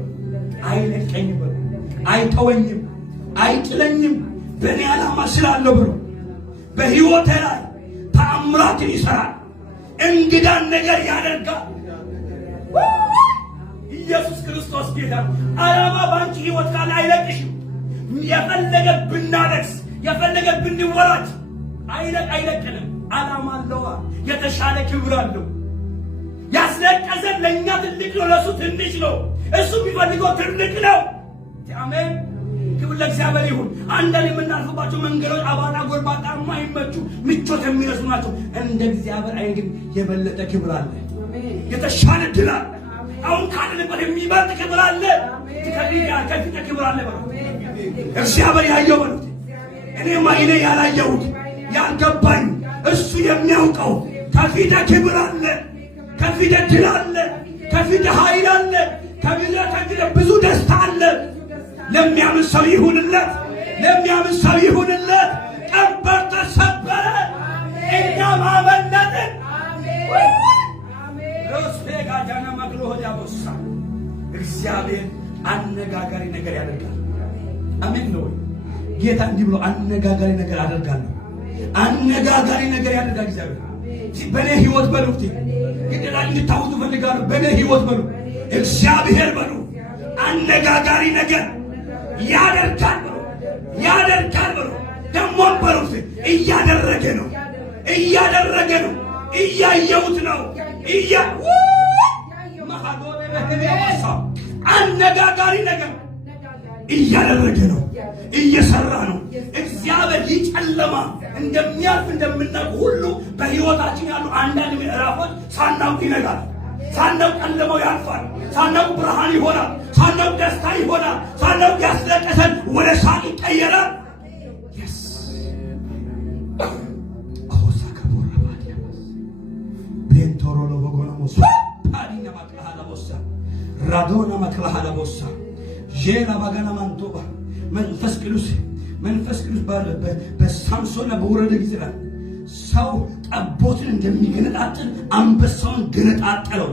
አይለቀኝም፣ አይተወኝም፣ አይጥለኝም። በእኔ ዓላማ ስላለው ብሎ በሕይወቴ ላይ ተአምራትን ይሠራል፣ እንግዳን ነገር ያደርጋል። ኢየሱስ ክርስቶስ ጌታ። ዓላማ በአንቺ ሕይወት ካለ አይለቅሽም። የፈለገ ብናለቅስ፣ የፈለገ ብንወራጭ አይለቅንም። ዓላማ አለዋ፣ የተሻለ ክብር አለው። ያስለቀሰን ለእኛ ትልቅ ነው፣ ለእሱ ትንሽ ነው። እሱ የሚፈልገው ትልቅ ነው። አሜን። ክብር ለእግዚአብሔር ይሁን። አንዳንድ የምናልፍባቸው መንገዶች አባጣ ጎርባጣ የማይመቹ ምቾት የሚነሱ ናቸው። እንደ እግዚአብሔር አይን ግን የበለጠ ክብር አለ፣ የተሻለ ድል አለ። አሁን ካለንበት የሚበልጥ ክብር አለ፣ ከፊት ክብር አለ። እግዚአብሔር ያየው በሉት። እኔ ያላየሁት ያልገባኝ እሱ የሚያውቀው ከፊት ክብር አለ፣ ከፊት ድል አለ፣ ከፊት ኃይል አለ፣ ከፊት ብዙ ደስታ አለ። ለሚያምን ሰው ይሁንለት፣ ለሚያምን ሰው ይሁንለት። ቀንበር ተሰበረ፣ እኛም አመለጥን። እግዚአብሔር አነጋጋሪ ነገር ያደርጋል። አሜን ነው። ጌታ እንዲህ ብሎ አነጋጋሪ ነገር አደርጋለሁ። አነጋጋሪ ነገር ያደርጋል እግዚአብሔር። በእኔ ሕይወት በሉት ግዴታ እንድታውጡ ፈልጋለሁ። በእኔ ሕይወት በሉ እግዚአብሔር በሉ አነጋጋሪ ነገር ያደርጋል ብሎ ያደርጋል ብሎ ደግሞ በሉት እያደረገ ነው፣ እያደረገ ነው፣ እያየሁት ነው። አነጋጋሪ ነገር እያደረገ ነው፣ እየሰራ ነው። እግዚአብሔር ይህ ጨለማ እንደሚያልፍ እንደምናውቅ ሁሉ በሕይወታችን ያሉ አንዳንድ ምዕራፎች ሳናውቅ ይነጋል፣ ሳናውቅ ጨለማው ያልፋል፣ ሳናውቅ ብርሃን ይሆናል፣ ሳናውቅ ደስታ ይሆናል፣ ሳናውቅ ያስለቀሰን ወደ ሳቅ ይቀየራል። ራዶና መክላሃላ ቦሳ ጄላ ባጋና ማንቶባ መንፈስ ቅዱስ በሳምሶንና በወረደ ጊዜ ላይ ሰው ጠቦትን እንደሚገነጣጥል አንበሳውን ገነጣጠለው።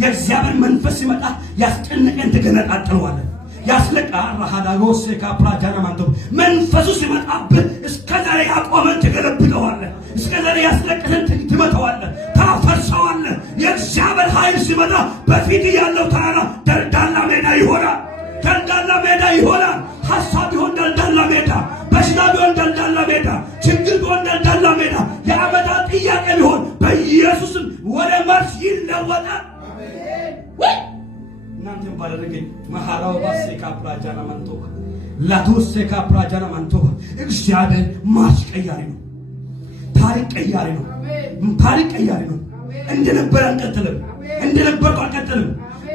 የእግዚአብሔር መንፈስ ሲመጣ ያስጨነቀን ትገነጣጥለዋለህ። ያስለቃ ራሃዳጎስ ካፕራጃና ማንቶባ መንፈሱ ሲመጣብህ እስከ ዛሬ ያቆመን ትገለብጠዋለህ። እስከ ዛሬ ያስለቀሰን ትመተዋለህ፣ ታፈርሰዋለህ። የእግዚአብሔር ኃይል ሲመጣ በፊት ያለው ተራራ ደልዳላ ሜዳ ይሆናል፣ ደልዳላ ሜዳ ይሆናል። ሐሳብ ቢሆን ደልዳላ ሜዳ፣ በሽታ ቢሆን ደልዳላ ሜዳ፣ ችግር ቢሆን ደልዳላ ሜዳ፣ የዓመታት ጥያቄ ቢሆን በኢየሱስም ወደ መልስ ይለወጣል። እናንተም ባደረገኝ መሐላው ባሴ ካፕራጃና ማንቶባ ላዶሴ ካፕራጃና ማንቶባ እግዚአብሔር ማርሽ ቀያሪ ነው። ታሪክ ቀያሪ ነው። ታሪክ ቀያሪ ነው። እንደነበረ አንቀጥልም፣ እንደነበርኩ አንቀጥልም።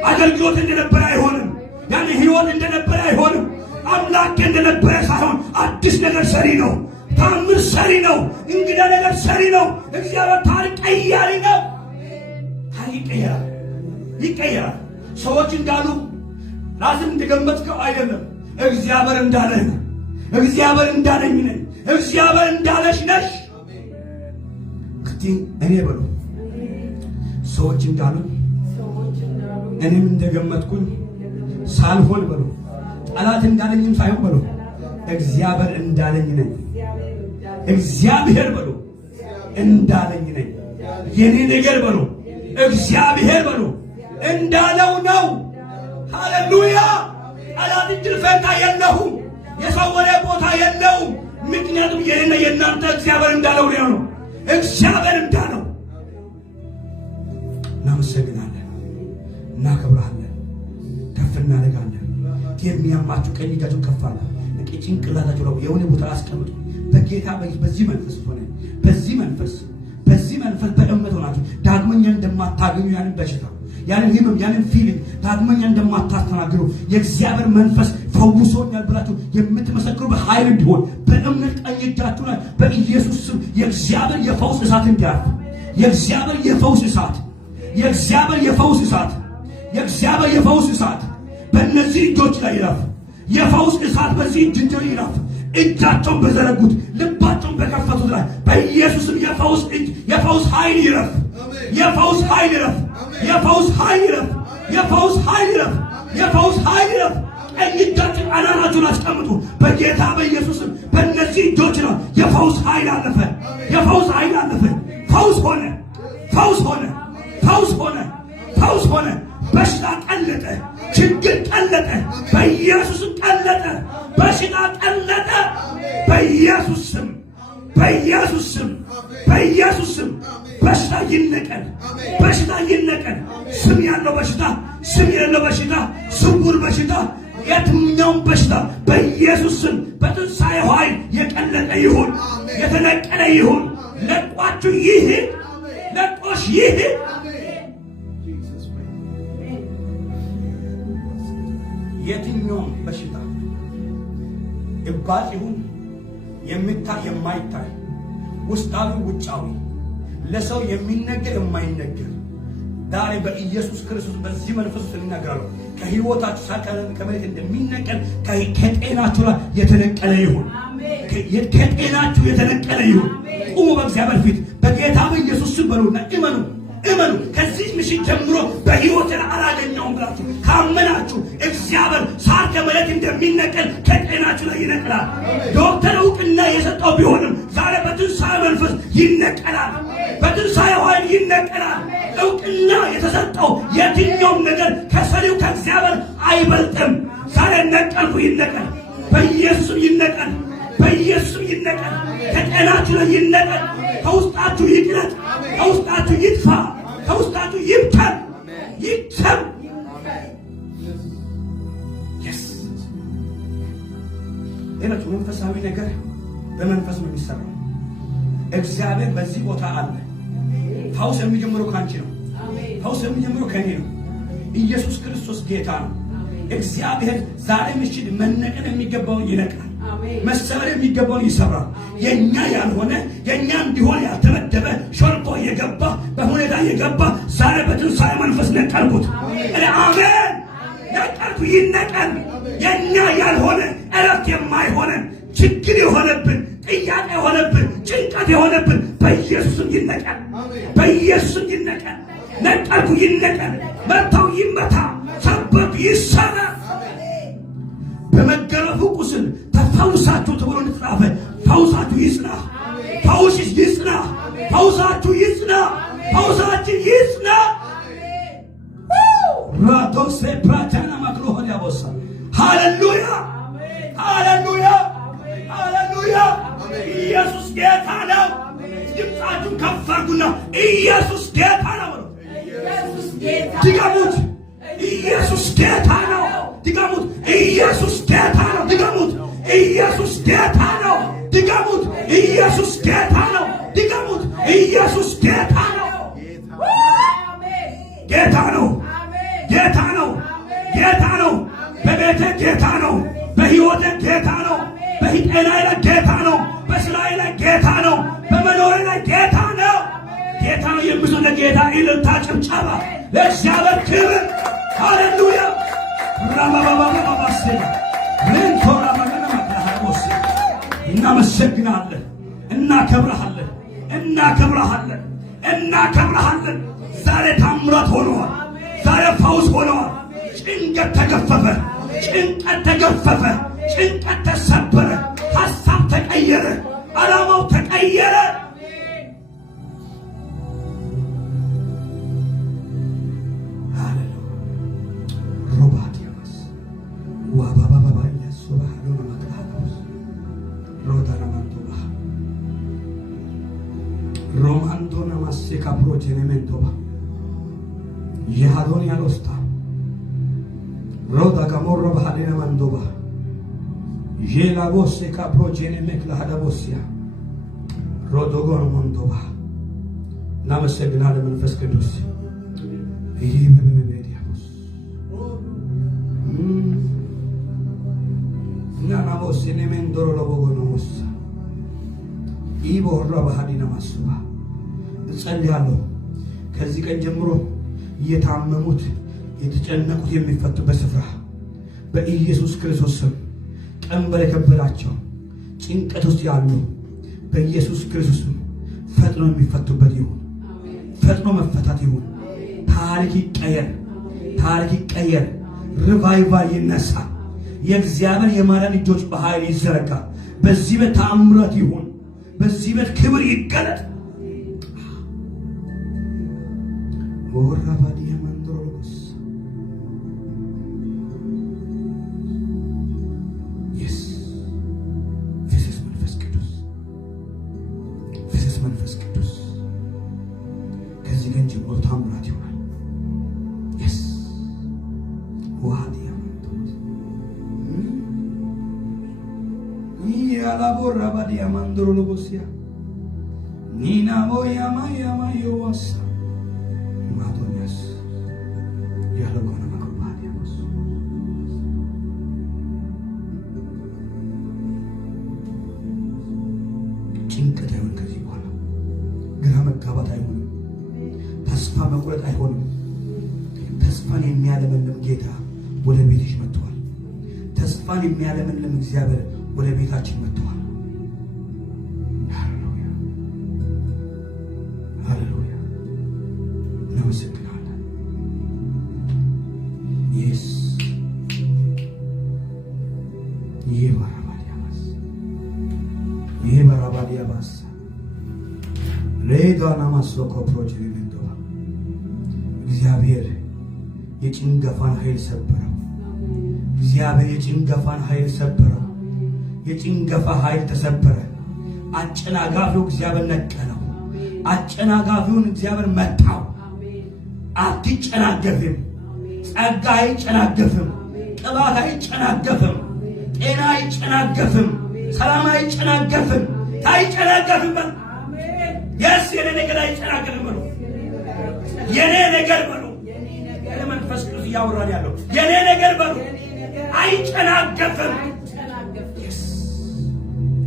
አገልግሎት እንደነበረ አይሆንም። ያኔ ህይወት እንደነበረ አይሆንም። አምላክ እንደነበረ ሳይሆን አዲስ ነገር ሰሪ ነው። ታምር ሰሪ ነው። እንግዳ ነገር ሰሪ ነው። እግዚአብሔር ታሪክ ቀያሪ ነው። ታሪክ ቀያሪ ይቀየራል። ሰዎች እንዳሉ ራስን እንደገመትከው አይደለም። እግዚአብሔር እንዳለህ ነው። እግዚአብሔር እንዳለኝ ነኝ። እግዚአብሔር እንዳለሽ ነሽ። እኔ በሉ ሰዎች እንዳሉ እኔም እንደገመትኩኝ ሳልሆን በሉ ጠላት እንዳለኝም ሳይሆን በሉ እግዚአብሔር እንዳለኝ ነኝ። እግዚአብሔር በሉ እንዳለኝ ነኝ። የኔ ነገር በሉ እግዚአብሔር በሉ እንዳለው ነው። ሃሌሉያ! ጠላት እድል ፈንታ የለውም። የሰው ወሬ ቦታ የለውም። ምክንያቱም የኔና የእናንተ እግዚአብሔር እንዳለው ነው። እግዚአብሔር እንዳለው እናመሰግናለን፣ እናከብራለን፣ ከፍ እናደርጋለን። የሚያማችሁ ቀኝ እጃችሁን ከፍ አድርጉ። ጭንቅላታችሁ ነው የሆነ ቦታ አስቀምጡ። በጌታ በዚህ መንፈስ ሆነ በዚህ መንፈስ በእምነት ሆናችሁ ዳግመኛ እንደማታገኙ ያንን በሽታ ያንን ህመም ያንን ፊሊንግ ዳግመኛ እንደማታስተናግዱ የእግዚአብሔር መንፈስ ፈውሶኛል ብላችሁ የምትመሰክሩ በኃይል እንዲሆን በእምነት ቀኝ እጃችሁ ላይ በኢየሱስ ስም የእግዚአብሔር የፈውስ እሳት እንዲያርፍ የእግዚአብሔር የፈውስ እሳት የእግዚአብሔር የፈውስ እሳት በእነዚህ እጆች ላይ ይረፍ። የፈውስ እሳት በዚህ እጅ ይረፍ። እጃቸውን በዘረጉት ልባቸውን በከፈቱት ላይ በኢየሱስም የፈውስ እጅ የፈውስ ኃይል ይረፍ። የፈውስ ኃይል ይረፍ። የፈውስ ኃይል ይረፍ። የፈውስ ኃይል ይረፍ። የፈውስ ኃይል ይረፍ። ቀኝ እጃችሁን አናናችሁን አስቀምጡ። በጌታ በኢየሱስም በእነዚህ እጆች ነው የፈውስ ኃይል አለፈ። የፈውስ ኃይል አለፈ። ፈውስ ሆነ። ፈውስ ሆነ። ፈውስ ሆነ። ፈውስ ሆነ። በሽታ ቀለጠ። ችግር ቀለጠ። በኢየሱስም ቀለጠ። በሽታ ቀለጠ። በኢየሱስ ስም በኢየሱስ ስም በኢየሱስ ስም በሽታ ይነቀል። በሽታ ይነቀል። ስም ያለው በሽታ፣ ስም የሌለው በሽታ፣ ስውር በሽታ፣ የትኛውም በሽታ በኢየሱስ ስም በትንሣኤው ኃይል የቀለጠ ይሁን፣ የተነቀለ ይሁን። ለቋችሁ ይሂድ። ለቆሽ ይሂድ። የትኛውም በሽታ እባጭ ይሁን የሚታይ የማይታይ ውስጣዊ ውጫዊ ለሰው የሚነገር የማይነገር ዛሬ በኢየሱስ ክርስቶስ በዚህ መንፈስ እንነግራለሁ። ከህይወታችሁ ሳቀን ከመሬት እንደሚነቀል ከጤናችሁ ላይ የተነቀለ ይሁን። ከጤናችሁ የተነቀለ ይሁን። ቁሙ በእግዚአብሔር ፊት በጌታ በኢየሱስ ስም በሉና እመኑ። እመኑ። ከዚህ ምሽት ጀምሮ በህይወት አላገኘውም ብላችሁ ካመናችሁ እግዚአብሔር ሳር ከመሬት እንደሚነቀል ከጤናችሁ ላይ ይነቀላል። ዶክተር እውቅና የሰጠው ቢሆንም ዛሬ በትንሣኤ መንፈስ ይነቀላል። በትንሣኤ ኃይል ይነቀላል። እውቅና የተሰጠው የትኛውም ነገር ከሰሪው ከእግዚአብሔር አይበልጥም። ዛሬ ነቀልኩ። ይነቀል። በኢየሱስም ይነቀል። በኢየሱስም ይነቀል። ከጤናችሁ ላይ ይነቀል። ከውስጣችሁ ይቅለጥ። ከውስጣችሁ ይጥፋ። ከውስጣችሁ ይብተን። ይብተን። ሌሎች መንፈሳዊ ነገር በመንፈስ ነው የሚሰራው። እግዚአብሔር በዚህ ቦታ አለ። ፈውስ የሚጀምረው ካንቺ ነው። ፈውስ የሚጀምረው ከኔ ነው። ኢየሱስ ክርስቶስ ጌታ ነው። እግዚአብሔር ዛሬ ምሽት መነቀል የሚገባውን ይነቃል። መሰበር የሚገባውን ይሰራል። የኛ ያልሆነ የኛ እንዲሆን ያልተመደበ ሾልኮ የገባ በሁኔታ የገባ ዛሬ በትንሣኤ መንፈስ ነቀልኩት። አሜን። ነቀልኩ። ይነቀል። የኛ ያልሆነ እረፍት የማይሆነን ችግር የሆነብን ጥያቄ የሆነብን ጭንቀት የሆነብን በኢየሱስም ይነቀል። በኢየሱስም ይነቀል። ነቀልኩ። ይነቀል። መታው ይመታ። ሰበቱ ይሰራ። በመገረፉ ቁስል ተፈውሳችሁ ተብሎ እንደተጻፈ ፈውሳችሁ ይጽና። ፈውስ ይጽና። ፈውሳችሁ ይጽና። ፈውሳችሁ ይጽና። ራቶስ ፕራታና ማክሮ ሆዲያ ቦሳ ሃሌሉያ! ሃሌሉያ! ሃሌሉያ! ኢየሱስ ጌታ ነው። ድምፃችሁን ከፍ አድርጉና ኢየሱስ ጌታ ነው። ኢየሱስ ጌታ ድገሙት። ኢየሱስ ጌታ ነው። ድገሙት። ኢየሱስ ጌታ ነው። ድገሙት። ኢየሱስ ጌታ ነው። ድገሙት። ኢየሱስ ጌታ ነው። ድገሙት። ኢየሱስ ጌታ ነው። ጌታ ነው። ጌታ ነው። ጌታ ነው። በቤቴ ጌታ ነው። በሕይወቴ ጌታ ነው። በጤናዬ ላይ ጌታ ነው። በስራዬ ላይ ጌታ ነው። በመኖሬ ላይ ጌታ ነው። ጌታ ነው። የምሰው ለጌታ እልልታ ጭብጨባ ለእግዚአብሔር ክብር። ሃሌሉያ! ራባባባባባሴ ሬንቶራ ማገናማታሃቦሴ እናመሰግናለን። እናከብረሃለን። እናከብረሃለን። እናከብረሃለን። ዛሬ ታምራት ሆኗል። ዛሬ ፈውስ ሆነዋል። ጭንቀት ተገፈፈ፣ ጭንቀት ተገፈፈ፣ ጭንቀት ተሰበረ፣ ሐሳብ ተቀየረ፣ ዓላማው ተቀየረ። Romandona masika progenementova. Yahadon yalosta. Roda gamorro bahadina mandova. Yela vosse ka progenemek la hadabosia. Rodogon mandova. Namasegnale መንፈስ ቅዱስ ይሄ በበበዲያስ ናናቦስ ነመንዶሮ ለቦጎኖስ ይቦራ ባህዲና ማስባ እጸልያለሁ። ከዚህ ቀን ጀምሮ እየታመሙት የተጨነቁት የሚፈቱበት ስፍራ በኢየሱስ ክርስቶስ ስም ቀንበር የከበዳቸው ጭንቀት ውስጥ ያሉ በኢየሱስ ክርስቶስ ስም ፈጥኖ የሚፈቱበት ይሁን። ፈጥኖ መፈታት ይሁን። ታሪክ ይቀየር፣ ታሪክ ይቀየር። ሪቫይቫል ይነሳ። የእግዚአብሔር የማዳን እጆች በኃይል ይዘረጋ። በዚህ ቤት ተአምራት ይሁን። በዚህ ቤት ክብር ይገለጥ። ወራባዲያ መንድሮስ yes ፍስስ መንፈስ ቅዱስ ፍስስ መንፈስ ቅዱስ ከዚህ ቀን ጀምሮ ተአምራት ይሆናል። yes ዋዲያ መንድሮስ ያላቦራባዲያ መንድሮሎሲያ ኒና ሞያ ማያ ማዮዋሳ ማቶኛስ ያለቆና ማቆባዲያስ ጭንቀት አይሆን። ከዚህ በኋላ ግራ መጋባት አይሆንም። ተስፋ መቁረጥ አይሆንም። ተስፋን የሚያለመልም ጌታ ወደ ቤትሽ መጥቷል። ተስፋን የሚያለመልም እግዚአብሔር ወደ ቤታችን መጥቷል። ሃሌሉያ ሃሌሉያ። እናመሰግናለን። ኢየሱስ ይሄ ባራባዲያባስ ሬዳና ማሶኮ ፕሮጀክት እግዚአብሔር የጭንገፋን ኃይል ሰበረው። እግዚአብሔር የጭንገፋን ኃይል ሰበረው። የጭንገፋ ኃይል ተሰበረ። አጨናጋፊው እግዚአብሔር ነቀለው። አጨናጋፊውን እግዚአብሔር መታው። አትጨናገፍም። ጸጋ አይጨናገፍም። ቅባት አይጨናገፍም። ጤና አይጨናገፍም። ሰላም አይጨናገፍም። አይጨናገፍም። የስ የኔ ነገር አይጨናገፍም በሉ። የኔ ነገር በሉ። መንፈስ ቅዱስ እያወራን ያለው የኔ ነገር በሉ። አይጨናገፍም።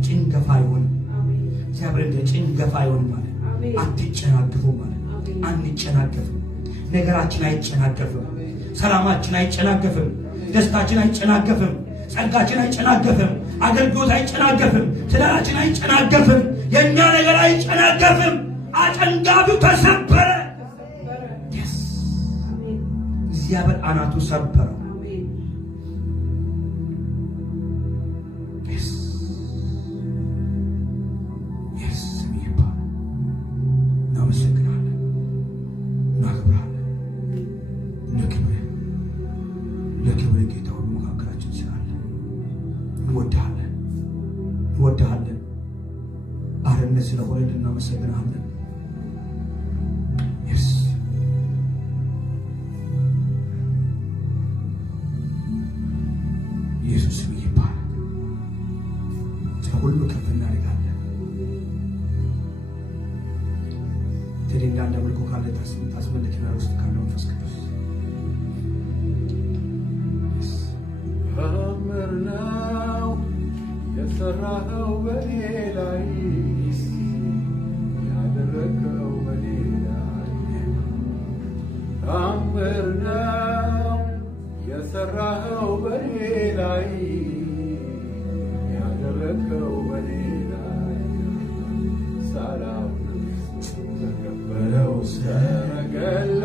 ጭንገፋ አይሆንም። እግዚአብሔር እንደ ጭንገፋ አይሆንም ማለት አትጨናገፉ ማለት አንጨናገፍም። ነገራችን አይጨናገፍም። ሰላማችን አይጨናገፍም። ደስታችን አይጨናገፍም። ጸጋችን አይጨናገፍም። አገልግሎት አይጨናገፍም። ትዳራችን አይጨናገፍም። የኛ ነገር አይጨናገፍም። አጨንጋፊው ተሰበረ። እግዚአብሔር አናቱ ሰበረው። እናመሰግናለን፣ እናከብራለን። ለክብር ጌታ ሁሉ መካከላችን ስላለ እንወድሃለን፣ እንወድሃለን። አርነት ስለሆነ እናመሰግናለን። ኢየሱስ ይባረክ። ሁሉ ከፍ እናደርጋለን። ተደንዳ እንደምልኮ ካለ ታስመልክና ውስጥ ካለ መንፈስ ቅዱስ ተአምር ነው የሰራኸው በኔ ላይ ያደረገው በኔ ላይ ተአምር ነው የሰራኸው በኔ ላይ ያደረገው በኔ ላይ ሰላም ተቀበለው ሰረገላ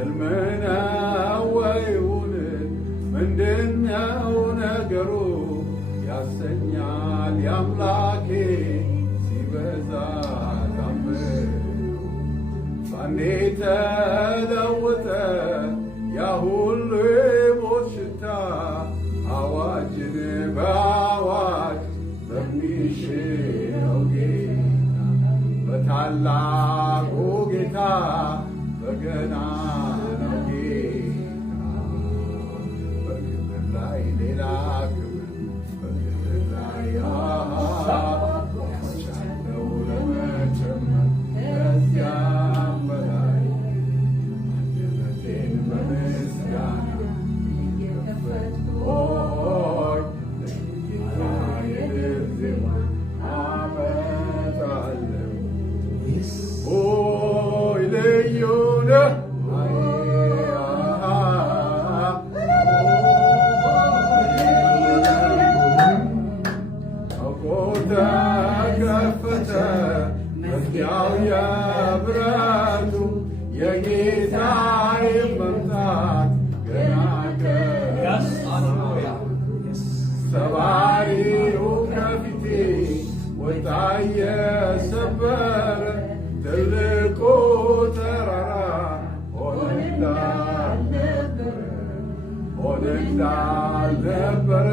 ሕልም ነው ወይውን ምንድነው ነገሩ ያሰኛል የአምላኬ ሲበዛ ታምሩ ባንዴ ተለወጠ ያ ሁሉ የሞት ሽታ አዋጅን በአዋጅ በሚሽረው ጌታ በታላቁ ጌታ በገናናው ጌታ በክብር ላይ ሌላ ክብር በክብር ላይ ያሻለው ለመጨመር ከዚያም በላይ አንደበቴን በምስጋና ሆይ ለጌታ የድል ዜማ አመጣለሁ። ሆይ ልዩ ነህ አውቆ ተከፈተ መዝጊያው የብረቱ የጌታዬ መምጣት ገና ሰባሪው ከፊቴ ወጣ የሰበረ ትልቁ ተራራ ሆነ እንዳልነበረ